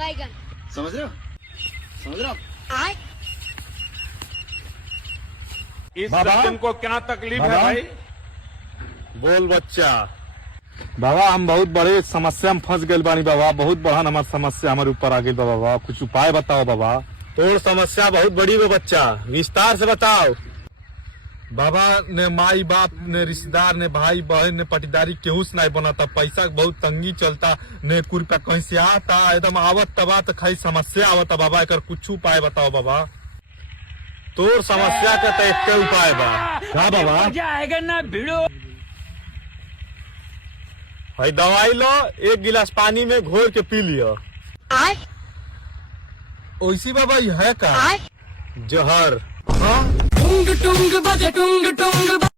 बैगन। समझ रहे हो? समझ रहे हो? आय इस बाबा? सज्जन को क्या तकलीफ है बाबा? भाई? बोल बच्चा। बाबा हम बहुत बड़े समस्या में फंस गए बानी बाबा, बहुत बड़ा हमार समस्या हमारे ऊपर आ गई बाबा, कुछ उपाय बताओ बाबा। तोर समस्या बहुत बड़ी है बच्चा, विस्तार से बताओ। बाबा ने माई बाप ने रिश्तेदार ने भाई बहन ने पटीदारी केहू से नहीं बनता, पैसा के बहुत तंगी चलता ने कुछ कहीं से आता एकदम आवत तबा तो खाई समस्या आवता बाबा, एक कुछ उपाय बताओ बाबा। तोर समस्या का तो एक उपाय बा का बाबा? जाएगा ना भिड़ो। भाई दवाई लो, एक गिलास पानी में घोल के पी लियो। आय ओइसी बाबा ये है का? आय जहर। टुंग टुंग बजे टुंग टुंग